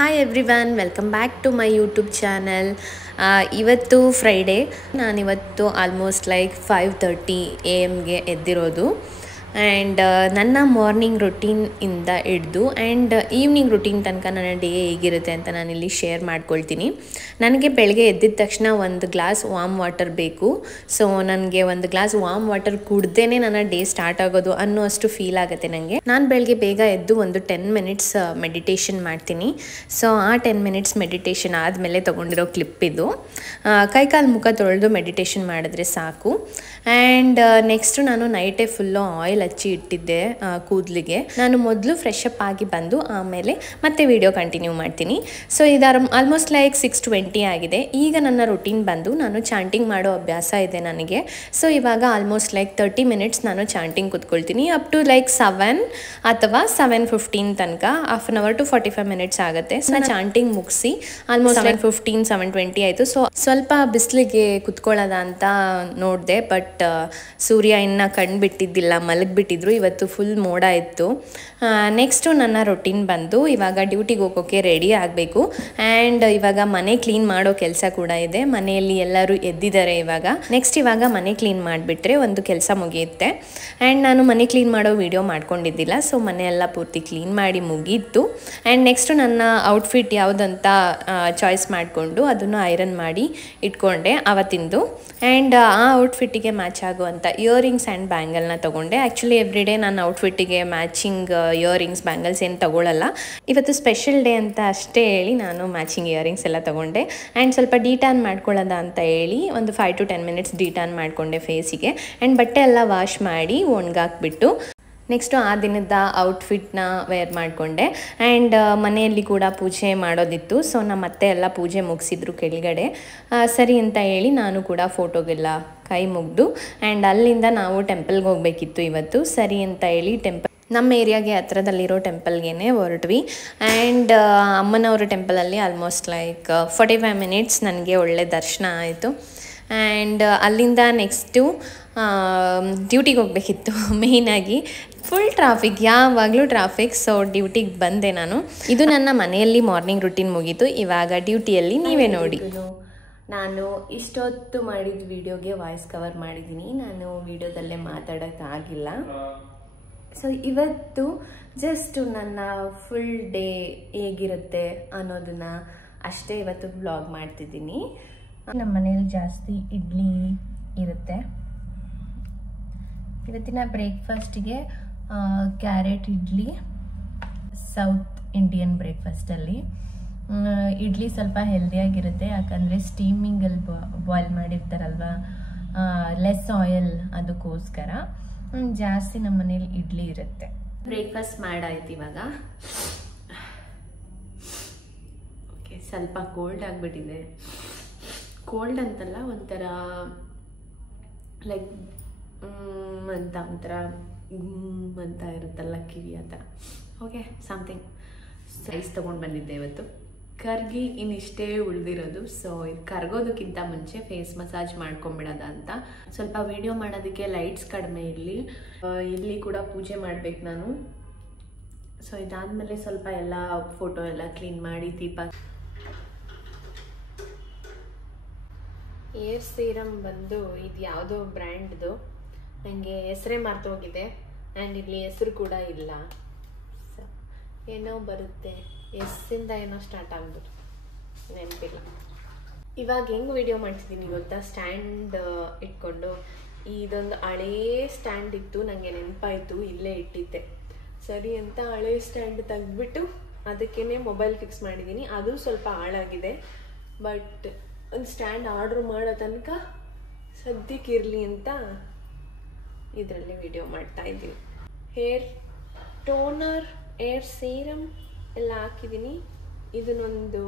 Hi everyone, welcome back to my YouTube channel. ಇವತ್ತು Friday. ನಾನಿವತ್ತು almost like 5:30 AM ಎದ್ದಿರೋದು. And ನನ್ನ morning routine ಇಂದ ಹಿಡ್ದು ಆ್ಯಂಡ್ ಈವ್ನಿಂಗ್ ರುಟೀನ್ ತನಕ ನನ್ನ ಡೇ ಹೇಗಿರುತ್ತೆ ಅಂತ ನಾನಿಲ್ಲಿ ಶೇರ್ ಮಾಡ್ಕೊಳ್ತೀನಿ. ನನಗೆ ಬೆಳಗ್ಗೆ ಎದ್ದಿದ ತಕ್ಷಣ ಒಂದು ಗ್ಲಾಸ್ ವಾಮ್ ವಾಟರ್ ಬೇಕು. ಸೊ ನನಗೆ ಒಂದು ಗ್ಲಾಸ್ ವಾಮ್ ವಾಟರ್ ಕುಡ್ದೇ ನನ್ನ ಡೇ ಸ್ಟಾರ್ಟ್ ಆಗೋದು ಅನ್ನೋಷ್ಟು ಫೀಲ್ ಆಗುತ್ತೆ ನನಗೆ. ನಾನು ಬೆಳಗ್ಗೆ ಬೇಗ ಎದ್ದು ಒಂದು 10 ಮಿನಿಟ್ಸ್ ಮೆಡಿಟೇಷನ್ ಮಾಡ್ತೀನಿ. ಸೊ ಆ 10 ಮಿನಿಟ್ಸ್ ಮೆಡಿಟೇಷನ್ ಆದಮೇಲೆ ತೊಗೊಂಡಿರೋ ಕ್ಲಿಪ್ ಇದು. ಕೈಕಾಲು ಮುಖ ತೊಳೆದು ಮೆಡಿಟೇಷನ್ ಮಾಡಿದ್ರೆ ಸಾಕು. ಆ್ಯಂಡ್ ನೆಕ್ಸ್ಟು ನಾನು ನೈಟೇ ಫುಲ್ಲು ಆಯಿಲ್ ಹಚ್ಚಿ ಇಟ್ಟಿದ್ದೆ ಕೂದಲಿಗೆ. ನಾನು ಮೊದಲು ಫ್ರೆಶ್ ಅಪ್ ಆಗಿ ಬಂದು ಆಮೇಲೆ ಮತ್ತೆ ವಿಡಿಯೋ ಕಂಟಿನ್ಯೂ ಮಾಡ್ತೀನಿ. ಸೊ ಇದು ಆಲ್ಮೋಸ್ಟ್ ಲೈಕ್ 6:20 ಆಗಿದೆ. ಈಗ ನನ್ನ ರುಟೀನ್ ಬಂದು ನಾನು ಚಾಂಟಿಂಗ್ ಮಾಡೋ ಅಭ್ಯಾಸ ಇದೆ ನನಗೆ. ಸೊ ಇವಾಗ ಆಲ್ಮೋಸ್ಟ್ ಲೈಕ್ 30 ಮಿನಿಟ್ಸ್ ನಾನು ಚಾಂಟಿಂಗ್ ಕೂತ್ಕೊಳ್ತೀನಿ. ಅಪ್ ಟು ಲೈಕ್ 7 ಅಥವಾ 7:15 ತನಕ, half an hour to 45 minutes ಆಗುತ್ತೆ. ಸೊ ನಾನು ಚಾಂಟಿಂಗ್ ಮುಗಿಸಿ ಆಲ್ಮೋಸ್ಟ್ ಲೈಕ್ 7:15 7:20 ಆಯಿತು. ಸೊ ಸ್ವಲ್ಪ ಬಿಸಿಲಿಗೆ ಕುತ್ಕೊಳ್ಳೋದ ಅಂತ ನೋಡಿದೆ, ಬಟ್ ಸೂರ್ಯ ಇನ್ನು ಕಣ್ಬಿಟ್ಟಿದ್ದಿಲ್ಲ, ಮಲಗಿಬಿಟ್ಟಿದ್ರು. ಇವತ್ತು ಫುಲ್ ಮೋಡ ಇತ್ತು. ನೆಕ್ಸ್ಟು ನನ್ನ ರೊಟೀನ್ ಬಂದು ಇವಾಗ ಡ್ಯೂಟಿಗೆ ಹೋಗೋಕ್ಕೆ ರೆಡಿ ಆಗಬೇಕು. ಆ್ಯಂಡ್ ಇವಾಗ ಮನೆ ಕ್ಲೀನ್ ಮಾಡೋ ಕೆಲಸ ಕೂಡ ಇದೆ. ಮನೆಯಲ್ಲಿ ಎಲ್ಲರೂ ಎದ್ದಿದ್ದಾರೆ ಇವಾಗ. ಇವಾಗ ಮನೆ ಕ್ಲೀನ್ ಮಾಡಿಬಿಟ್ರೆ ಒಂದು ಕೆಲಸ ಮುಗಿಯುತ್ತೆ. ಆ್ಯಂಡ್ ನಾನು ಮನೆ ಕ್ಲೀನ್ ಮಾಡೋ ವಿಡಿಯೋ ಮಾಡ್ಕೊಂಡಿದ್ದಿಲ್ಲ. ಸೊ ಮನೆಯೆಲ್ಲ ಪೂರ್ತಿ ಕ್ಲೀನ್ ಮಾಡಿ ಮುಗೀತು. ಆ್ಯಂಡ್ ನೆಕ್ಸ್ಟು ನನ್ನ ಔಟ್ಫಿಟ್ ಯಾವುದಂತ ಚಾಯ್ಸ್ ಮಾಡಿಕೊಂಡು ಅದನ್ನು ಐರನ್ ಮಾಡಿ ಇಟ್ಕೊಂಡೆ ಅವತ್ತಿಂದು. ಆ್ಯಂಡ್ ಆ ಔಟ್ಫಿಟ್ಟಿಗೆ ಮ್ಯಾಚ್ ಆಗುವಂಥ ಇಯರಿಂಗ್ಸ್ ಆ್ಯಂಡ್ ಬ್ಯಾಂಗಲ್ನ ತೊಗೊಂಡೆ. ಆ್ಯಕ್ಚುಲಿ ಎವ್ರಿ ಡೇ ನಾನು ಔಟ್ಫಿಟ್ಟಿಗೆ ಮ್ಯಾಚಿಂಗ್ ಇಯರಿಂಗ್ಸ್ ಬ್ಯಾಂಗಲ್ಸ್ ಏನು ತೊಗೊಳ್ಳಲ್ಲ. ಇವತ್ತು ಸ್ಪೆಷಲ್ ಡೇ ಅಂತ ಅಷ್ಟೇ ಹೇಳಿ ನಾನು ಮ್ಯಾಚಿಂಗ್ ಇಯರಿಂಗ್ಸ್ ಎಲ್ಲ ತೊಗೊಂಡೆ. ಆ್ಯಂಡ್ ಸ್ವಲ್ಪ ಡಿಟ್ಯಾನ್ ಮಾಡ್ಕೊಳ್ಳೋದ ಅಂತ ಹೇಳಿ ಒಂದು 5 to 10 ಮಿನಿಟ್ಸ್ ಡಿಟ್ಯಾನ್ ಮಾಡಿಕೊಂಡೆ ಫೇಸಿಗೆ. ಆ್ಯಂಡ್ ಬಟ್ಟೆ ಎಲ್ಲ ವಾಶ್ ಮಾಡಿ ಒಣಗಾಕ್ಬಿಟ್ಟು ನೆಕ್ಸ್ಟು ಆ ದಿನದ ಔಟ್ಫಿಟ್ನ ವೇರ್ ಮಾಡಿಕೊಂಡೆ. ಆ್ಯಂಡ್ ಮನೆಯಲ್ಲಿ ಕೂಡ ಪೂಜೆ ಮಾಡೋದಿತ್ತು. ಸೊ ನಮ್ಮ ಅತ್ತೆ ಎಲ್ಲ ಪೂಜೆ ಮುಗಿಸಿದ್ರು ಕೆಳಗಡೆ. ಸರಿ ಅಂತ ಹೇಳಿ ನಾನು ಕೂಡ ಫೋಟೋಗೆಲ್ಲ ಕೈ ಮುಗಿದು ಆ್ಯಂಡ್ ಅಲ್ಲಿಂದ ನಾವು ಟೆಂಪಲ್ಗೆ ಹೋಗಬೇಕಿತ್ತು ಇವತ್ತು. ಸರಿ ಅಂತ ಹೇಳಿ ನಮ್ಮ ಏರಿಯಾಗೆ ಹತ್ರದಲ್ಲಿರೋ ಟೆಂಪಲ್ಗೆ ಹೊರಟ್ವಿ. ಆ್ಯಂಡ್ ಅಮ್ಮನವರ ಟೆಂಪಲಲ್ಲಿ ಆಲ್ಮೋಸ್ಟ್ ಲೈಕ್ 45 ಮಿನಿಟ್ಸ್ ನನಗೆ ಒಳ್ಳೆ ದರ್ಶನ ಆಯಿತು. ಆ್ಯಂಡ್ ಅಲ್ಲಿಂದ ನೆಕ್ಸ್ಟು ಡ್ಯೂಟಿಗೆ ಹೋಗಬೇಕಿತ್ತು. ಮೇಯ್ನಾಗಿ ಫುಲ್ ಟ್ರಾಫಿಕ್, ಯಾವಾಗಲೂ ಟ್ರಾಫಿಕ್. ಸೊ ಡ್ಯೂಟಿಗೆ ಬಂದೆ ನಾನು. ಇದು ನನ್ನ ಮನೆಯಲ್ಲಿ ಮಾರ್ನಿಂಗ್ ರುಟೀನ್ ಮುಗೀತು. ಇವಾಗ ಡ್ಯೂಟಿಯಲ್ಲಿ ನೀವೇ ನೋಡಿ. ನಾನು ಇಷ್ಟೊತ್ತು ಮಾಡಿದ ವಿಡಿಯೋಗೆ ವಾಯ್ಸ್ ಕವರ್ ಮಾಡಿದ್ದೀನಿ. ನಾನು ವಿಡಿಯೋದಲ್ಲೇ ಮಾತಾಡೋಕ್ಕಾಗಿಲ್ಲ. ಸೊ ಇವತ್ತು ಜಸ್ಟ್ ನನ್ನ ಫುಲ್ ಡೇ ಹೇಗಿರುತ್ತೆ ಅನ್ನೋದನ್ನ ಅಷ್ಟೇ ಇವತ್ತು ವ್ಲಾಗ್ ಮಾಡ್ತಿದ್ದೀನಿ. ನಮ್ಮ ಮನೇಲಿ ಜಾಸ್ತಿ ಇಡ್ಲಿ ಇರುತ್ತೆ. ಇವತ್ತಿನ ಬ್ರೇಕ್ಫಾಸ್ಟಿಗೆ ಕ್ಯಾರೆಟ್ ಇಡ್ಲಿ, ಸೌತ್ ಇಂಡಿಯನ್ ಬ್ರೇಕ್ಫಾಸ್ಟಲ್ಲಿ. ಇಡ್ಲಿ ಸ್ವಲ್ಪ ಹೆಲ್ದಿಯಾಗಿರುತ್ತೆ, ಯಾಕಂದರೆ ಸ್ಟೀಮಿಂಗಲ್ಲಿ ಬಾಯ್ಲ್ ಮಾಡಿರ್ತಾರಲ್ವ, ಲೆಸ್ ಆಯಿಲ್, ಅದಕ್ಕೋಸ್ಕರ ಜಾಸ್ತಿ ನಮ್ಮ ಮನೇಲಿ ಇಡ್ಲಿ ಇರುತ್ತೆ. ಬ್ರೇಕ್ಫಾಸ್ಟ್ ಮಾಡಾಯ್ತು ಇವಾಗ. ಓಕೆ, ಸ್ವಲ್ಪ ಕೋಲ್ಡ್ ಆಗಿಬಿಟ್ಟಿದೆ. ಕೋಲ್ಡ್ ಅಂತಲ್ಲ, ಒಂಥರ ಲೈಕ್ ಅಂತ ಒಂಥರ ಅಂತ ಇರುತ್ತಲ್ಲ ಕಿವಿ, ಆ ಥರ. Okay, something. ರೈಸ್ ತೊಗೊಂಡು ಬಂದಿದ್ದೆ ಇವತ್ತು. ಕರ್ಗಿ ಇನ್ನಿಷ್ಟೇ ಉಳಿದಿರೋದು. ಸೊ ಇದು ಕರ್ಗೋದಕ್ಕಿಂತ ಮುಂಚೆ ಫೇಸ್ ಮಸಾಜ್ ಮಾಡ್ಕೊಂಬಿಡೋದ ಅಂತ. ಸ್ವಲ್ಪ ವಿಡಿಯೋ ಮಾಡೋದಕ್ಕೆ ಲೈಟ್ಸ್ ಕಡಿಮೆ ಇರಲಿ. ಇಲ್ಲಿ ಕೂಡ ಪೂಜೆ ಮಾಡ್ಬೇಕು ನಾನು. ಸೊ ಇದಾದಮೇಲೆ ಸ್ವಲ್ಪ ಎಲ್ಲ ಫೋಟೋ ಎಲ್ಲ ಕ್ಲೀನ್ ಮಾಡಿ ದೀಪ. ಏರ್ ಸೀರಮ್ ಬಂದು ಇದು ಯಾವುದೋ ಬ್ರ್ಯಾಂಡ್ದು, ನನಗೆ ಹೆಸರೇ ಮರ್ತೋಗಿದೆ. ಆ್ಯಂಡ್ ಇಲ್ಲಿ ಹೆಸರು ಕೂಡ ಇಲ್ಲ. ಸೊ ಏನೋ ಬರುತ್ತೆ, ಎಸ್ಸಿಂದ ಏನೋ ಸ್ಟಾರ್ಟ್ ಆಗ್ಬೋದು, ನೆನಪಿಲ್ಲ. ಇವಾಗ ಹೆಂಗೆ ವಿಡಿಯೋ ಮಾಡ್ತಿದ್ದೀನಿ ಗೊತ್ತಾ? ಸ್ಟ್ಯಾಂಡ್ ಇಟ್ಕೊಂಡು. ಇದೊಂದು ಹಳೇ ಸ್ಟ್ಯಾಂಡ್ ಇತ್ತು, ನನಗೆ ನೆನಪಾಯಿತು, ಇಲ್ಲೇ ಇಟ್ಟಿದ್ದೆ. ಸರಿ ಅಂತ ಹಳೇ ಸ್ಟ್ಯಾಂಡ್ ತೆಗೆದ್ಬಿಟ್ಟು ಅದಕ್ಕೇ ಮೊಬೈಲ್ ಫಿಕ್ಸ್ ಮಾಡಿದ್ದೀನಿ. ಅದು ಸ್ವಲ್ಪ ಹಾಳಾಗಿದೆ, ಬಟ್ ಒಂದು ಸ್ಟ್ಯಾಂಡ್ ಆರ್ಡ್ರ್ ಮಾಡೋ ತನಕ ಸದ್ಯಕ್ಕೆ ಇರಲಿ ಅಂತ ಇದರಲ್ಲಿ ವಿಡಿಯೋ ಮಾಡ್ತಾ ಇದ್ದೀನಿ. ಹೇರ್ ಟೋನರ್, ಏರ್ ಸೀರಮ್ ಎಲ್ಲ ಹಾಕಿದ್ದೀನಿ. ಇದನ್ನೊಂದು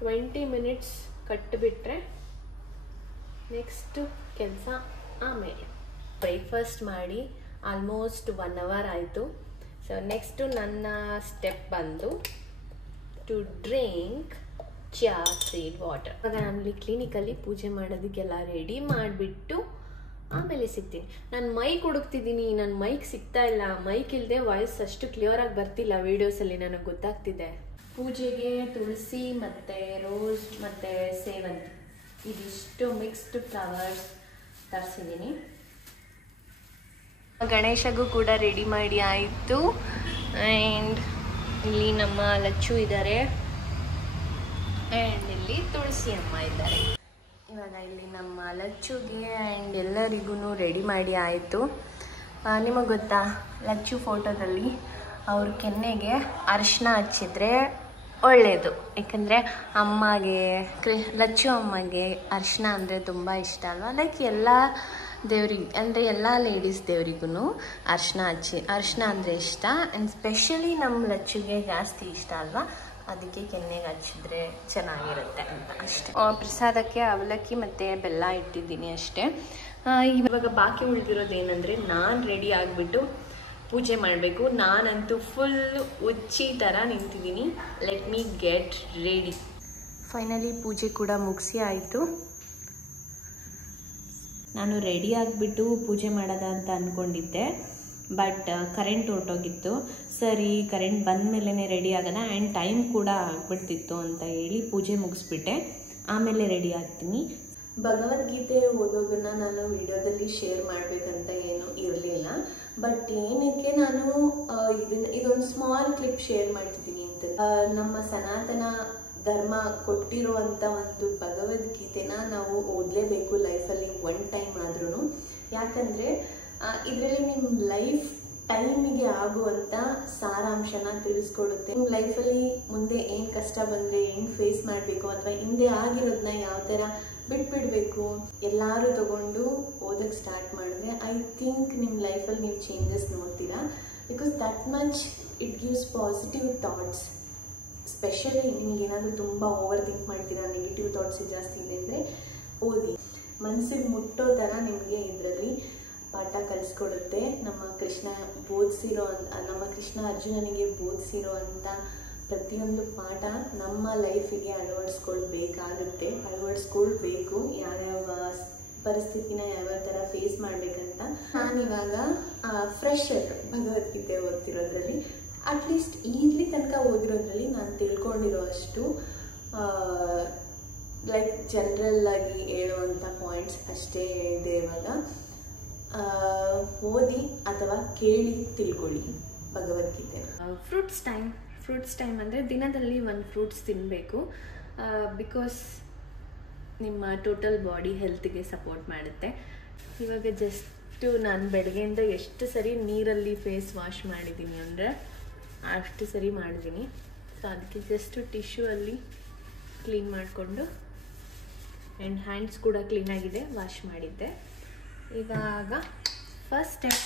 20 ಮಿನಿಟ್ಸ್ ಕಟ್ಟಿಬಿಟ್ರೆ ನೆಕ್ಸ್ಟು ಕೆಲಸ. ಆಮೇಲೆ ಬ್ರೇಕ್ಫಾಸ್ಟ್ ಮಾಡಿ ಆಲ್ಮೋಸ್ಟ್ 1 ಅವರ್ ಆಯಿತು. ಸೊ ನೆಕ್ಸ್ಟು ನನ್ನ ಸ್ಟೆಪ್ ಬಂದು to drink chia seed water. ಇವಾಗ ನಾನಲ್ಲಿ ಕ್ಲಿನಿಕಲ್ಲಿ ಪೂಜೆ ಮಾಡೋದಕ್ಕೆಲ್ಲ ರೆಡಿ ಮಾಡಿಬಿಟ್ಟು ಆಮೇಲೆ ಸಿಗ್ತೀನಿ. ನಾನು ಮೈಕ್ ಹುಡುಕ್ತಿದ್ದೀನಿ, ನನ್ನ ಮೈಕ್ ಸಿಗ್ತಾ ಇಲ್ಲ. ಮೈಕ್ ಇಲ್ಲದೆ ವಾಯ್ಸ್ ಅಷ್ಟು ಕ್ಲಿಯರಾಗಿ ಬರ್ತಿಲ್ಲ ವೀಡಿಯೋಸಲ್ಲಿ, ನನಗೆ ಗೊತ್ತಾಗ್ತಿದೆ. ಪೂಜೆಗೆ ತುಳಸಿ ಮತ್ತು ರೋಸ್ ಮತ್ತು ಸೇವಂತಿ ಇದಿಷ್ಟು ಮಿಕ್ಸ್ಡ್ ಫ್ಲವರ್ಸ್ ತರಿಸಿದ್ದೀನಿ. ಗಣೇಶಗೂ ಕೂಡ ರೆಡಿ ಮಾಡಿ ಆಯಿತು. ಆ್ಯಂಡ್ ಇಲ್ಲಿ ನಮ್ಮ ಲಚ್ಚು ಇದ್ದಾರೆ ಆ್ಯಂಡ್ ಇಲ್ಲಿ ತುಳಸಿ ಅಮ್ಮ ಇದ್ದಾರೆ. ಇವಾಗ ಇಲ್ಲಿ ನಮ್ಮ ಲಚ್ಚುಗೆ ಆ್ಯಂಡ್ ಎಲ್ಲರಿಗೂ ರೆಡಿ ಮಾಡಿ ಆಯಿತು. ನಿಮಗೆ ಗೊತ್ತಾ, ಲಚ್ಚು ಫೋಟೋದಲ್ಲಿ ಅವ್ರ ಕೆನ್ನೆಗೆ ಅರಿಶಿನ ಹಚ್ಚಿದ್ರೆ ಒಳ್ಳೆಯದು. ಏಕೆಂದರೆ ಅಮ್ಮಗೆ, ಲಚ್ಚು ಅಮ್ಮಗೆ ಅರಿಶಿನ ಅಂದರೆ ತುಂಬ ಇಷ್ಟ ಅಲ್ವಾ. ಲೈಕ್ ಎಲ್ಲ ದೇವ್ರಿಗೆ ಅಂದರೆ ಎಲ್ಲ ಲೇಡೀಸ್ ದೇವರಿಗೂ ಅರಿಶಿನ ಅಂದರೆ ಇಷ್ಟ. ಆ್ಯಂಡ್ ಸ್ಪೆಷಲಿ ನಮ್ಮ ಲಚ್ಚುಗೆ ಜಾಸ್ತಿ ಇಷ್ಟ ಅಲ್ವಾ, ಅದಕ್ಕೆ ಕೆನ್ನೆಗೆ ಹಚ್ಚಿದ್ರೆ ಚೆನ್ನಾಗಿರುತ್ತೆ ಅಂತ ಅಷ್ಟೇ. ಪ್ರಸಾದಕ್ಕೆ ಅವಲಕ್ಕಿ ಮತ್ತು ಬೆಲ್ಲ ಇಟ್ಟಿದ್ದೀನಿ ಅಷ್ಟೇ. ಇವಾಗ ಬಾಕಿ ಉಳಿದಿರೋದೇನೆಂದರೆ ನಾನು ರೆಡಿ ಆಗಿಬಿಟ್ಟು ಪೂಜೆ ಮಾಡಬೇಕು. ನಾನಂತೂ ಫುಲ್ ಉಚ್ಚಿ ಥರ ನಿಂತಿದ್ದೀನಿ. Let me get ready. Finally ಪೂಜೆ ಕೂಡ ಮುಗಿಸಿ ಆಯಿತು. ನಾನು ರೆಡಿ ಆಗಿಬಿಟ್ಟು ಪೂಜೆ ಮಾಡೋದ ಅಂತ ಅಂದ್ಕೊಂಡಿದ್ದೆ, ಬಟ್ ಕರೆಂಟ್ ಹೊರಟೋಗಿತ್ತು. ಸರಿ, ಕರೆಂಟ್ ಬಂದ ಮೇಲೇ ರೆಡಿ ಆಗೋಣ ಆ್ಯಂಡ್ ಟೈಮ್ ಕೂಡ ಆಗ್ಬಿಡ್ತಿತ್ತು ಅಂತ ಹೇಳಿ ಪೂಜೆ ಮುಗಿಸ್ಬಿಟ್ಟೆ. ಆಮೇಲೆ ರೆಡಿ ಆಗ್ತೀನಿ. ಭಗವದ್ಗೀತೆ ಓದೋದನ್ನು ನಾನು ವಿಡಿಯೋದಲ್ಲಿ ಶೇರ್ ಮಾಡಬೇಕಂತ ಏನೂ ಇರಲಿಲ್ಲ, ಬಟ್ ಏನಕ್ಕೆ ನಾನು ಇದೊಂದು ಸ್ಮಾಲ್ ಕ್ಲಿಪ್ ಶೇರ್ ಮಾಡ್ತಿದ್ದೀನಿ ಅಂತ. ನಮ್ಮ ಸನಾತನ ಧರ್ಮ ಕೊಟ್ಟಿರುವಂಥ ಒಂದು ಭಗವದ್ಗೀತೆನ ನಾವು ಓದಲೇಬೇಕು ಲೈಫಲ್ಲಿ ಒನ್ ಟೈಮ್ ಆದ್ರೂ. ಯಾಕಂದರೆ ಇದರಲ್ಲಿ ನಿಮ್ಮ ಲೈಫ್ ಟೈಮಿಗೆ ಆಗುವಂಥ ಸಾರಾಂಶನ ತಿಳಿಸ್ಕೊಡುತ್ತೆ. ನಿಮ್ಮ ಲೈಫಲ್ಲಿ ಮುಂದೆ ಏನು ಕಷ್ಟ ಬಂದರೆ ಹೆಂಗೆ ಫೇಸ್ ಮಾಡಬೇಕು, ಅಥವಾ ಹಿಂದೆ ಆಗಿರೋದನ್ನ ಯಾವ ಥರ ಬಿಟ್ಬಿಡಬೇಕು, ಎಲ್ಲರೂ ತಗೊಂಡು ಓದಕ್ಕೆ ಸ್ಟಾರ್ಟ್ ಮಾಡಿದ್ರೆ ಐ ಥಿಂಕ್ ನಿಮ್ಮ ಲೈಫಲ್ಲಿ ನೀವು ಚೇಂಜಸ್ ನೋಡ್ತೀರಾ. Because that much it gives positive thoughts. Specially ನಿಮ್ಗೆ ಏನಾದರೂ ತುಂಬ ಓವರ್ ಥಿಂಕ್ ಮಾಡ್ತೀರಾ, ನೆಗೆಟಿವ್ ಥಾಟ್ಸ್ ಜಾಸ್ತಿ ಇದೆ ಅಂದರೆ ಓದಿ. ಮನಸ್ಸಿಗೆ ಮುಟ್ಟೋ ಥರ ನಿಮಗೆ ಇದರಲ್ಲಿ ಪಾಠ ಕಲಿಸ್ಕೊಡುತ್ತೆ. ನಮ್ಮ ಕೃಷ್ಣ ಅರ್ಜುನನಿಗೆ ಬೋಧಿಸಿರೋ ಅಂಥ ಪ್ರತಿಯೊಂದು ಪಾಠ ನಮ್ಮ ಲೈಫಿಗೆ ಅಳವಡಿಸ್ಕೊಳ್ಬೇಕು. ಯಾವ್ಯಾವ ಪರಿಸ್ಥಿತಿನ ಯಾವ್ಯಾವ ಥರ ಫೇಸ್ ಮಾಡಬೇಕಂತ. ನಾನಿವಾಗ ಫ್ರೆಶರ್ ಭಗವದ್ಗೀತೆ ಓದ್ತಿರೋದ್ರಲ್ಲಿ, ಅಟ್ಲೀಸ್ಟ್ ಇಲ್ಲಿ ತನಕ ಓದಿರೋದ್ರಲ್ಲಿ ನಾನು ತಿಳ್ಕೊಂಡಿರೋ ಅಷ್ಟು ಲೈಕ್ ಜನರಲ್ ಆಗಿ ಹೇಳುವಂಥ ಪಾಯಿಂಟ್ಸ್ ಅಷ್ಟೇ ಹೇಳಿದೆ. ಇವಾಗ ಓದಿ ಅಥವಾ ಕೇಳಿ ತಿಳ್ಕೊಳ್ಳಿ ಭಗವದ್ಗೀತೆ. ಫ್ರೂಟ್ಸ್ ಟೈಮ್ ಅಂದರೆ ದಿನದಲ್ಲಿ ಒಂದು ಫ್ರೂಟ್ಸ್ ತಿನ್ನಬೇಕು. ಬಿಕಾಸ್ ನಿಮ್ಮ ಟೋಟಲ್ ಬಾಡಿ ಹೆಲ್ತ್ಗೆ ಸಪೋರ್ಟ್ ಮಾಡುತ್ತೆ. ಇವಾಗ ಜಸ್ಟು ನಾನು ಬೆಳಗ್ಗೆಯಿಂದ ಎಷ್ಟು ಸರಿ ನೀರಲ್ಲಿ ಫೇಸ್ ವಾಶ್ ಮಾಡಿದ್ದೀನಿ ಅಂದರೆ ಅಷ್ಟು ಸರಿ ಮಾಡಿದ್ದೀನಿ. ಸೊ ಅದಕ್ಕೆ ಜಸ್ಟು ಟಿಶ್ಯೂ ಅಲ್ಲಿ ಕ್ಲೀನ್ ಮಾಡಿಕೊಂಡು ಆ್ಯಂಡ್ ಹ್ಯಾಂಡ್ಸ್ ಕೂಡ ಕ್ಲೀನಾಗಿದೆ, ವಾಶ್ ಮಾಡಿದ್ದೆ. ಇವಾಗ ಫಸ್ಟ್ ಸ್ಟೆಪ್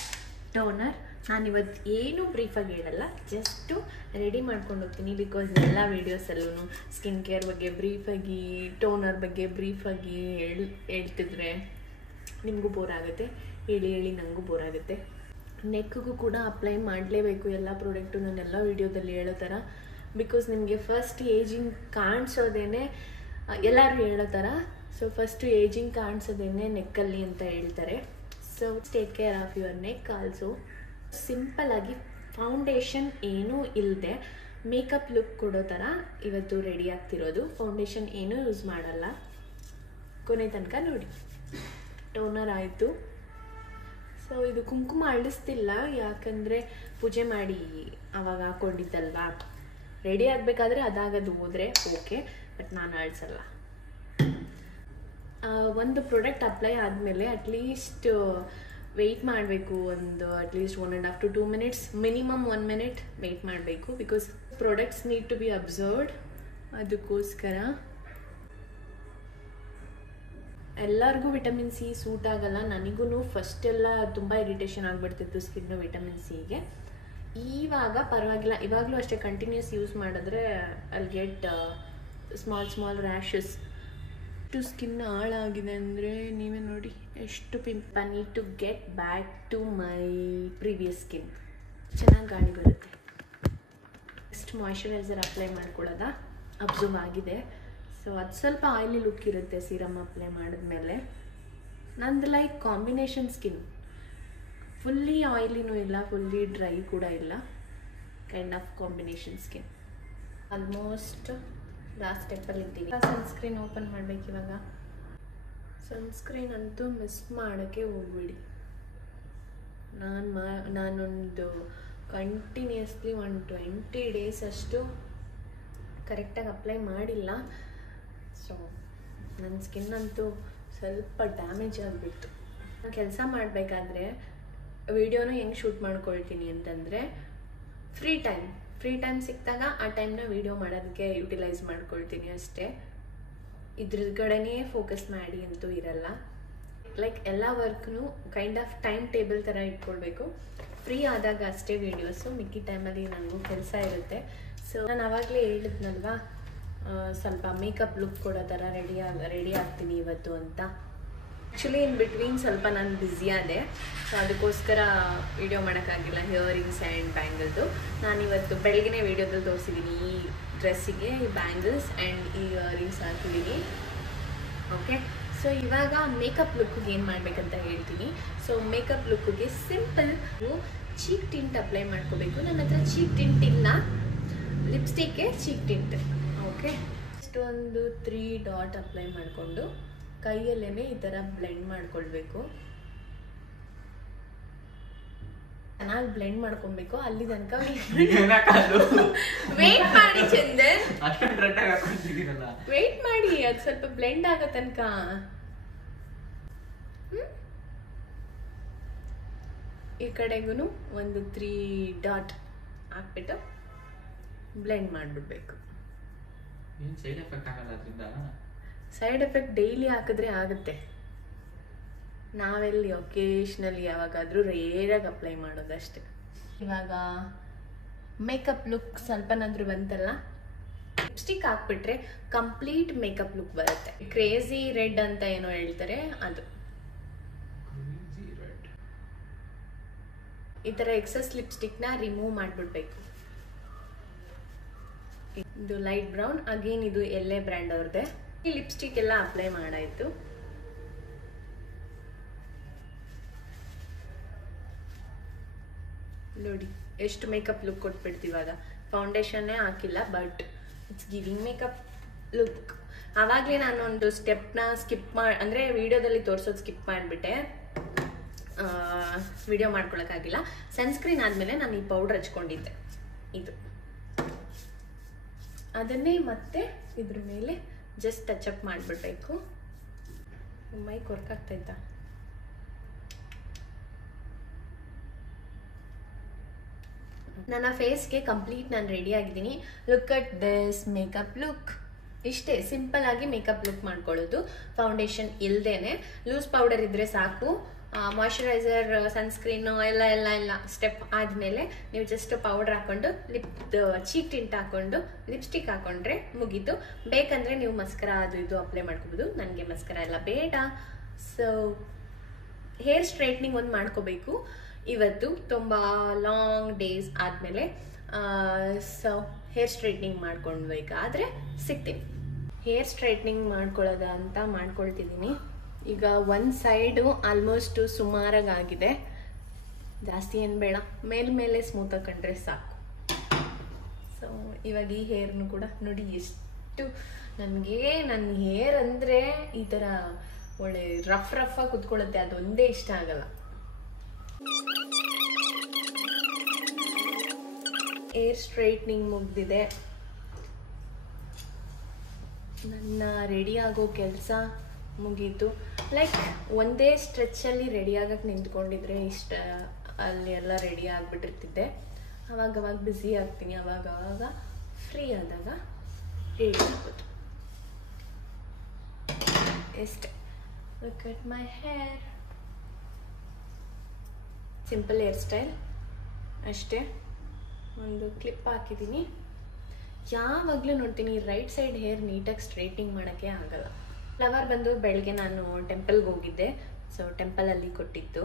ಟೋನರ್. ನಾನಿವತ್ತು ಏನೂ ಬ್ರೀಫಾಗಿ ಹೇಳಲ್ಲ, ಜಸ್ಟು ರೆಡಿ ಮಾಡ್ಕೊಂಡು ಹೋಗ್ತೀನಿ. ಬಿಕಾಸ್ ಎಲ್ಲ ವೀಡಿಯೋಸಲ್ಲೂ ಸ್ಕಿನ್ ಕೇರ್ ಬಗ್ಗೆ ಬ್ರೀಫಾಗಿ, ಟೋನರ್ ಬಗ್ಗೆ ಬ್ರೀಫಾಗಿ ಹೇಳ್ತಿದ್ರೆ ನಿಮಗೂ ಬೋರ್ ಆಗುತ್ತೆ, ಹೇಳಿ ನನಗೂ ಬೋರ್ ಆಗುತ್ತೆ. ನೆಕ್ಗೂ ಕೂಡ ಅಪ್ಲೈ ಮಾಡಲೇಬೇಕು ಎಲ್ಲ ಪ್ರಾಡಕ್ಟು, ನಾನೆಲ್ಲ ವೀಡಿಯೋದಲ್ಲಿ ಹೇಳೋ ಥರ. ಬಿಕಾಸ್ ನಿಮಗೆ ಫಸ್ಟ್ ಏಜಿಂಗ್ ಕಾಣಿಸೋದೇನೆ ಎಲ್ಲರೂ ಹೇಳೋ ಥರ. ಸೊ ಫಸ್ಟು ಏಜಿಂಗ್ ಕಾಣಿಸೋದೇನೆ ನೆಕ್ಕಲ್ಲಿ ಅಂತ ಹೇಳ್ತಾರೆ. So take care of your neck also. ಸಿಂಪಲ್ಲಾಗಿ ಫೌಂಡೇಶನ್ ಏನೂ ಇಲ್ಲದೆ ಮೇಕಪ್ ಲುಕ್ ಕೊಡೋ ಥರ ಇವತ್ತು ರೆಡಿ ಆಗ್ತಿರೋದು. ಫೌಂಡೇಶನ್ ಏನೂ ಯೂಸ್ ಮಾಡಲ್ಲ. ಕೊನೆ ತನಕ ನೋಡಿ. ಟೋನರ್ ಆಯಿತು. ಸೊ ಇದು ಕುಂಕುಮ ಅಳಿಸ್ತಿಲ್ಲ, ಯಾಕಂದರೆ ಪೂಜೆ ಮಾಡಿ ಆವಾಗ ಹಾಕ್ಕೊಂಡಿದ್ದಲ್ವಾ. ರೆಡಿ ಆಗಬೇಕಾದ್ರೆ ಅದಾಗದು ಹೋದರೆ ಓಕೆ, ಬಟ್ ನಾನು ಅಳಿಸಲ್ಲ. ಒಂದು ಪ್ರಾಡಕ್ಟ್ ಅಪ್ಲೈ ಆದಮೇಲೆ ಅಟ್ಲೀಸ್ಟ್ ವೆಯ್ಟ್ ಮಾಡಬೇಕು. At least 1.5 to 2 minutes, minimum 1 minute wait ಮಾಡಬೇಕು. Because products need to be absorbed. ಅದಕ್ಕೋಸ್ಕರ ಎಲ್ಲರಿಗೂ ವಿಟಮಿನ್ ಸಿ ಸೂಟ್ ಆಗಲ್ಲ. ನನಗೂ ಫಸ್ಟೆಲ್ಲ ತುಂಬ ಇರಿಟೇಷನ್ ಆಗಿಬಿಡ್ತಿತ್ತು ಸ್ಕಿನ್ನು ವಿಟಮಿನ್ ಸಿಗೆ. ಇವಾಗ ಪರವಾಗಿಲ್ಲ. ಇವಾಗಲೂ ಅಷ್ಟೇ ಕಂಟಿನ್ಯೂಸ್ ಯೂಸ್ ಮಾಡಿದ್ರೆ ಅಲ್ಲಿ ಗೆಟ್ ಸ್ಮಾಲ್ ರ್ಯಾಷಸ್. ಎಷ್ಟು ಸ್ಕಿನ್ ಹಾಳಾಗಿದೆ ಅಂದರೆ ನೀವೇ ನೋಡಿ, ಎಷ್ಟು ಪಿಂಪ್. I need to get back to my previous skin. ಚೆನ್ನಾಗಿ ಗಾಳಿ ಬರುತ್ತೆ. ನೆಕ್ಸ್ಟ್ ಮಾಯ್ಶ್ಚರೈಸರ್ ಅಪ್ಲೈ ಮಾಡ್ಕೊಳ್ಳೋದ ಅಬ್ಸರ್ವ್ ಆಗಿದೆ. ಸೊ ಅದು ಸ್ವಲ್ಪ ಆಯಿಲಿ ಲುಕ್ ಇರುತ್ತೆ ಸೀರಮ್ ಅಪ್ಲೈ ಮಾಡಿದ್ಮೇಲೆ. ನಂದು ಲೈಕ್ ಕಾಂಬಿನೇಷನ್ ಸ್ಕಿನ್, ಫುಲ್ಲಿ ಆಯಿಲಿನೂ ಇಲ್ಲ, ಫುಲ್ಲಿ ಡ್ರೈ ಕೂಡ ಇಲ್ಲ, kind of combination skin. Almost last ಸ್ಟೆಪ್ಪಲ್ಲಿ ಇದ್ದೀವಿ. ಸನ್ಸ್ಕ್ರೀನ್ ಓಪನ್ ಮಾಡಬೇಕು ಇವಾಗ. ಸನ್ಸ್ಕ್ರೀನ್ ಅಂತೂ ಮಿಸ್ ಮಾಡೋಕ್ಕೆ ಹೋಗ್ಬಿಡಿ. ನಾನೊಂದು ಕಂಟಿನ್ಯೂಸ್ಲಿ ಒಂದು 20 ಡೇಸ್ ಅಷ್ಟು ಕರೆಕ್ಟಾಗಿ ಅಪ್ಲೈ ಮಾಡಿಲ್ಲ. ಸೊ ನನ್ನ ಸ್ಕಿನ್ ಅಂತೂ ಸ್ವಲ್ಪ ಡ್ಯಾಮೇಜ್ ಆಗಿಬಿಡ್ತು. ನಾನು ಕೆಲಸ ಮಾಡಬೇಕಾದ್ರೆ ವಿಡಿಯೋನ ಹೆಂಗೆ ಶೂಟ್ ಮಾಡ್ಕೊಳ್ತೀನಿ ಅಂತಂದರೆ ಫ್ರೀ ಟೈಮ್ ಸಿಕ್ಕಿದಾಗ ಆ ಟೈಮ್ನ ವಿಡಿಯೋ ಮಾಡೋದಕ್ಕೆ ಯುಟಿಲೈಸ್ ಮಾಡ್ಕೊಳ್ತೀನಿ ಅಷ್ಟೇ. ಇದ್ರ ಕಡೆನೇ ಫೋಕಸ್ ಮಾಡಿ ಅಂತೂ ಇರಲ್ಲ. ಲೈಕ್ ಎಲ್ಲ ವರ್ಕ್ನು ಕೈಂಡ್ ಆಫ್ ಟೈಮ್ ಟೇಬಲ್ ಥರ ಇಟ್ಕೊಳ್ಬೇಕು. ಫ್ರೀ ಆದಾಗ ಅಷ್ಟೇ ವೀಡಿಯೋಸು, ಮಿಕ್ಕಿ ಟೈಮಲ್ಲಿ ನನಗೂ ಕೆಲಸ ಇರುತ್ತೆ. ಸೊ ನಾನು ಆವಾಗಲೇ ಹೇಳಿದ್ನಲ್ವಾ ಸ್ವಲ್ಪ ಮೇಕಪ್ ಲುಕ್ ಕೊಡೋ ಥರ ರೆಡಿ ಆಗ್ತೀನಿ ಇವತ್ತು ಅಂತ. ಆ್ಯಕ್ಚುಲಿ ಇನ್ ಬಿಟ್ವೀನ್ ಸ್ವಲ್ಪ ನಾನು ಬ್ಯುಸಿ ಆದೆ. ಸೊ ಅದಕ್ಕೋಸ್ಕರ ವಿಡಿಯೋ ಮಾಡೋಕ್ಕಾಗಿಲ್ಲ ಹಿಯರಿಂಗ್ಸ್ ಆ್ಯಂಡ್ ಬ್ಯಾಂಗಲ್ದು. ನಾನಿವತ್ತು ಬೆಳಗ್ಗೆ ವೀಡಿಯೋದಲ್ಲಿ ತೋರಿಸಿದ್ದೀನಿ ಈ ಡ್ರೆಸ್ಸಿಗೆ ಈ ಬ್ಯಾಂಗಲ್ಸ್ ಆ್ಯಂಡ್ ಈ ಇಯರಿಂಗ್ಸ್ ಹಾಕಿದ್ದೀನಿ. ಓಕೆ, ಸೊ ಇವಾಗ ಮೇಕಪ್ ಲುಕ್ಗೆ ಏನು ಮಾಡಬೇಕಂತ ಹೇಳ್ತೀನಿ. ಸೊ ಮೇಕಪ್ ಲುಕ್ಗೆ ಸಿಂಪಲ್ ಚೀಕ್ ಟಿಂಟ್ ಅಪ್ಲೈ ಮಾಡ್ಕೋಬೇಕು. ನನ್ನ ಹತ್ರ ಚೀಕ್ ಟಿಂಟ್ ಇಲ್ಲ, ಲಿಪ್ಸ್ಟಿಕ್ಗೆ ಚೀಕ್ ಟಿಂಟ್. ಓಕೆ, ಇಷ್ಟೊಂದು 3 ಡಾಟ್ ಅಪ್ಲೈ ಮಾಡಿಕೊಂಡು ಕೈಯಲ್ಲೇ ಈ ಥರ ಬ್ಲೆಂಡ್ ಮಾಡ್ಕೊಳ್ಬೇಕು. ಚೆನ್ನಾಗಿ ಬ್ಲೆಂಡ್ ಮಾಡ್ಕೊಬೇಕು. ಅಲ್ಲಿ ತನಕ ವೇಟ್ ಮಾಡಿ ಚಂದನ್, ವೇಟ್ ಮಾಡಿ, ಅದು ಸ್ವಲ್ಪ ಬ್ಲೆಂಡ್ ಆಗೋ ತನಕ. ಈ ಕಡೆಗೂ ಒಂದು 3 ಡಾಟ್ ಹಾಕ್ಬಿಟ್ಟು ಬ್ಲೆಂಡ್ ಮಾಡಿಬಿಡ್ಬೇಕು. ಸೈಡ್ ಎಫೆಕ್ಟ್ ಡೈಲಿ ಹಾಕಿದ್ರೆ ಆಗುತ್ತೆ. ನಾವೆಲ್ಲಿ ಒಕೇಶ್ನಲಿ ಯಾವಾಗಾದರೂ ರೇರಾಗಿ ಅಪ್ಲೈ ಮಾಡೋದಷ್ಟೆ. ಇವಾಗ ಮೇಕಪ್ ಲುಕ್ ಸ್ವಲ್ಪನಾದ್ರೂ ಬಂತಲ್ಲ, ಲಿಪ್ಸ್ಟಿಕ್ ಹಾಕ್ಬಿಟ್ರೆ ಕಂಪ್ಲೀಟ್ ಮೇಕಪ್ ಲುಕ್ ಬರುತ್ತೆ. ಕ್ರೇಜಿ ರೆಡ್ ಅಂತ ಏನೋ ಹೇಳ್ತಾರೆ ಅದು. ಈ ಥರ ಎಕ್ಸಸ್ ಲಿಪ್ಸ್ಟಿಕ್ನ ರಿಮೂವ್ ಮಾಡಿಬಿಡ್ಬೇಕು. ಇದು ಲೈಟ್ ಬ್ರೌನ್, ಅಗೇನ್ ಇದು ಎಲ್ಲೇ ಬ್ರ್ಯಾಂಡ್ ಅವ್ರದ್ದೆ. ಈ ಲಿಪ್ಸ್ಟಿಕ್ ಎಲ್ಲ ಅಪ್ಲೈ ಮಾಡಾಯ್ತು. ನೋಡಿ ಎಷ್ಟು ಮೇಕಪ್ ಲುಕ್ ಕೊಟ್ಬಿಡ್ತೀವಾಗ. ಫೌಂಡೇಶನ್ನೇ ಹಾಕಿಲ್ಲ, but it's giving makeup look. ಆವಾಗಲೇ ನಾನು ಒಂದು ಸ್ಟೆಪ್ನ ಸ್ಕಿಪ್ ಅಂದರೆ ವಿಡಿಯೋದಲ್ಲಿ ತೋರಿಸೋದು ಸ್ಕಿಪ್ ಮಾಡಿಬಿಟ್ಟೆ, ವಿಡಿಯೋ ಮಾಡ್ಕೊಳಕ್ಕಾಗಿಲ್ಲ. ಸನ್ಸ್ಕ್ರೀನ್ ಆದಮೇಲೆ ನಾನು ಈ ಪೌಡ್ರ್ ಹಚ್ಕೊಂಡಿದ್ದೆ, ಇದು ಅದನ್ನೇ ಮತ್ತೆ ಇದ್ರ ಮೇಲೆ ಜಸ್ಟ್ ಟಚಪ್ ಮಾಡಿಬಿಡ್ಬೇಕು. ಮೈಕ್ ವರ್ಕ್ ಆಗ್ತಾಯ್ತಾ? ನನ್ನ ಫೇಸ್ಗೆ ಕಂಪ್ಲೀಟ್ ನಾನು ರೆಡಿ ಆಗಿದ್ದೀನಿ. Look at this makeup look. ಇಷ್ಟೇ ಸಿಂಪಲ್ ಆಗಿ ಮೇಕಪ್ ಲುಕ್ ಮಾಡ್ಕೊಳ್ಳೋದು, ಫೌಂಡೇಶನ್ ಇಲ್ಲದೇನೆ. ಲೂಸ್ ಪೌಡರ್ ಇದ್ರೆ ಸಾಕು. ಮಾಯ್ಶ್ಚರೈಸರ್, ಸನ್ಸ್ಕ್ರೀನು ಎಲ್ಲ ಸ್ಟೆಪ್ ಆದಮೇಲೆ ನೀವು ಜಸ್ಟ್ ಪೌಡರ್ ಹಾಕೊಂಡು ಚೀಕ್ ಟಿಂಟ್ ಹಾಕೊಂಡು ಲಿಪ್ಸ್ಟಿಕ್ ಹಾಕೊಂಡ್ರೆ ಮುಗೀತು. ಬೇಕಂದರೆ ನೀವು ಮಸ್ಕರ ಅದು ಇದು ಅಪ್ಲೈ ಮಾಡ್ಕೋಬೋದು. ನನಗೆ ಮಸ್ಕರ ಎಲ್ಲ ಬೇಡ. ಸೊ ಹೇರ್ ಸ್ಟ್ರೈಟ್ನಿಂಗ್ ಒಂದು ಮಾಡ್ಕೋಬೇಕು ಇವತ್ತು, ತುಂಬ ಲಾಂಗ್ ಡೇಸ್ ಆದಮೇಲೆ. ಸೊ ಹೇರ್ ಸ್ಟ್ರೈಟ್ನಿಂಗ್ ಮಾಡ್ಕೊಳ್ಬೇಕಾದ್ರೆ ಸಿಗ್ತೀನಿ. ಹೇರ್ ಸ್ಟ್ರೈಟ್ನಿಂಗ್ ಮಾಡ್ಕೊಳ್ಳೋದ ಅಂತ ಮಾಡ್ಕೊಳ್ತಿದ್ದೀನಿ. ಈಗ ಒಂದು ಸೈಡು ಆಲ್ಮೋಸ್ಟ್ ಸುಮಾರಾಗಿದೆ, ಜಾಸ್ತಿ ಏನು ಬೇಡ, ಮೇಲ್ಮೇಲೆ ಸ್ಮೂತಾಗಿ ಕಂಡ್ರೆ ಸಾಕು. ಸೊ ಇವಾಗ ಈ ಹೇರ್ನು ಕೂಡ ನೋಡಿ ಎಷ್ಟು ನನಗೆ, ನನ್ನ ಹೇರ್ ಅಂದರೆ ಈ ಥರ ಒಳ್ಳೆ ರಫ್ ಆಗಿ ಕುತ್ಕೊಳ್ಳುತ್ತೆ, ಅದೊಂದೇ ಇಷ್ಟ ಆಗಲ್ಲ. ಹೇರ್ ಸ್ಟ್ರೈಟ್ನಿಂಗ್ ಮುಗ್ದಿದೆ. ನನ್ನ ರೆಡಿ ಆಗೋ ಕೆಲಸ ಮುಗೀತು. ಲೈಕ್ ಒಂದೇ ಸ್ಟ್ರೆಚ್ಚಲ್ಲಿ ರೆಡಿ ಆಗಕ್ಕೆ ನಿಂತ್ಕೊಂಡಿದ್ರೆ ಇಷ್ಟ ಅಲ್ಲಿ ಎಲ್ಲ ರೆಡಿ ಆಗಿಬಿಟ್ಟಿರ್ತಿದ್ದೆ. ಅವಾಗವಾಗ ಬ್ಯುಸಿ ಆಗ್ತೀನಿ, ಅವಾಗವಾಗ ಫ್ರೀ ಆದಾಗ ರೆಡಿ ಆಗೋದು. ಎಷ್ಟೇ. Look at my hair. Simple hair style ಅಷ್ಟೇ. ಒಂದು ಕ್ಲಿಪ್ ಹಾಕಿದ್ದೀನಿ. ಯಾವಾಗಲೂ ನೋಡ್ತೀನಿ ರೈಟ್ ಸೈಡ್ ಹೇರ್ ನೀಟಾಗಿ ಸ್ಟ್ರೈಟ್ನಿಂಗ್ ಮಾಡೋಕ್ಕೆ ಆಗಲ್ಲ. ಫ್ಲವರ್ ಬಂದು ಬೆಳಗ್ಗೆ ನಾನು ಟೆಂಪಲ್ಗೆ ಹೋಗಿದ್ದೆ, ಸೊ ಟೆಂಪಲಲ್ಲಿ ಕೊಟ್ಟಿತ್ತು.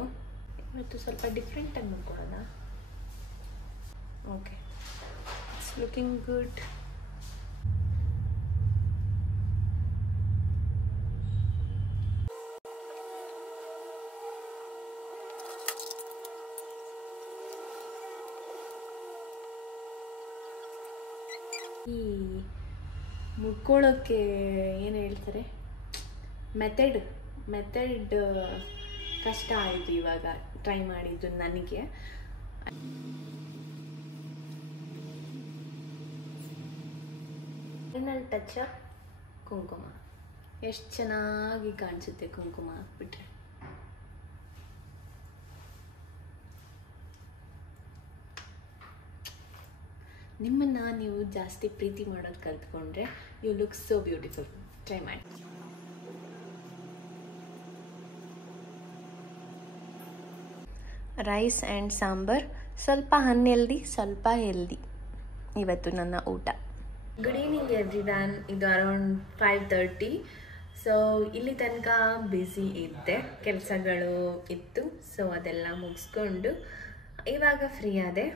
ಇವತ್ತು ಸ್ವಲ್ಪ ಡಿಫ್ರೆಂಟಾಗಿ ಮಾಡ್ಕೊಳ್ಳೋಣ. Okay, it's looking good. ಈ ಮುಡ್ಕೊಳ್ಳೋಕ್ಕೆ ಏನು ಹೇಳ್ತಾರೆ, ಮೆಥಡ್ ಕಷ್ಟ ಆಯಿತು ಇವಾಗ ಟ್ರೈ ಮಾಡಿದ್ದು ನನಗೆ. ಫೈನಲ್ ಟಚ್ ಕುಂಕುಮ. ಎಷ್ಟು ಚೆನ್ನಾಗಿ ಕಾಣಿಸುತ್ತೆ ಕುಂಕುಮ ಹಾಕ್ಬಿಟ್ರೆ. ನಿಮ್ಮನ್ನು ನೀವು ಜಾಸ್ತಿ ಪ್ರೀತಿ ಮಾಡೋದು ಕಲ್ತ್ಕೊಂಡ್ರೆ you look so beautiful. Try ಮಾಡಿ. ರೈಸ್ ಆ್ಯಂಡ್ ಸಾಂಬಾರ್, ಸ್ವಲ್ಪ ಅನ್ಹೆಲ್ದಿ ಸ್ವಲ್ಪ ಹೆಲ್ದಿ ಇವತ್ತು ನನ್ನ ಊಟ. Good evening everyone. ಇದು ಅರೌಂಡ್ 5:30. ಸೊ ಇಲ್ಲಿ ತನಕ ಬ್ಯುಸಿ ಇದ್ದೆ, ಕೆಲಸಗಳು ಇತ್ತು. ಸೊ ಅದೆಲ್ಲ ಮುಗಿಸ್ಕೊಂಡು ಇವಾಗ ಫ್ರೀ ಆದೆ.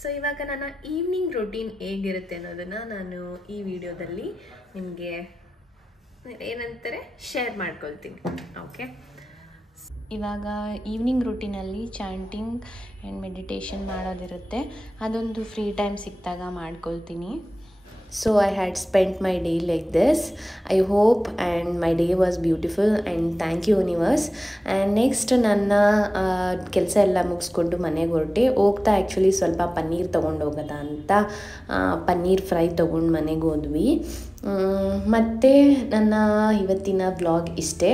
ಸೊ ಇವಾಗ ನನ್ನ ಈವ್ನಿಂಗ್ ರೊಟೀನ್ ಹೇಗಿರುತ್ತೆ ಅನ್ನೋದನ್ನು ನಾನು ಈ ವಿಡಿಯೋದಲ್ಲಿ ನಿಮಗೆ ಏನಂತಾರೆ ಶೇರ್ ಮಾಡ್ಕೊಳ್ತೀನಿ. ಓಕೆ, ಇವಾಗ ಈವ್ನಿಂಗ್ ರೂಟೀನಲ್ಲಿ ಚಾಂಟಿಂಗ್ ಆ್ಯಂಡ್ ಮೆಡಿಟೇಷನ್ ಮಾಡೋದಿರುತ್ತೆ. ಅದೊಂದು ಫ್ರೀ ಟೈಮ್ ಸಿಕ್ಕಿದಾಗ ಮಾಡ್ಕೊಳ್ತೀನಿ. So I had spent my day like this. I hope and my day was beautiful and thank you universe. And next ನನ್ನ ಕೆಲಸ ಎಲ್ಲ ಮುಗಿಸ್ಕೊಂಡು ಮನೆಗೆ ಹೊರಟೆ. ಹೋಗ್ತಾ ಆ್ಯಕ್ಚುಲಿ ಸ್ವಲ್ಪ ಪನ್ನೀರ್ ತೊಗೊಂಡು ಹೋಗೋದ ಅಂತ ಪನ್ನೀರ್ ಫ್ರೈ ತೊಗೊಂಡು ಮನೆಗೆ ಹೋದ್ವಿ. ಮತ್ತು ನನ್ನ ಇವತ್ತಿನ ವ್ಲಾಗ್ ಇಷ್ಟೇ.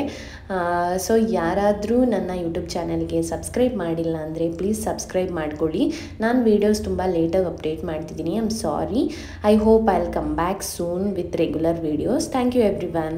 ಸೊ ಯಾರಾದರೂ ನನ್ನ ಯೂಟ್ಯೂಬ್ ಚಾನಲ್ಗೆ ಸಬ್ಸ್ಕ್ರೈಬ್ ಮಾಡಿಲ್ಲ ಅಂದರೆ ಪ್ಲೀಸ್ ಸಬ್ಸ್ಕ್ರೈಬ್ ಮಾಡ್ಕೊಳ್ಳಿ. ನಾನು ವೀಡಿಯೋಸ್ ತುಂಬ ಲೇಟಾಗಿ ಅಪ್ಡೇಟ್ ಮಾಡ್ತಿದ್ದೀನಿ. I am sorry. I hope I will come back soon with regular videos. Thank you everyone.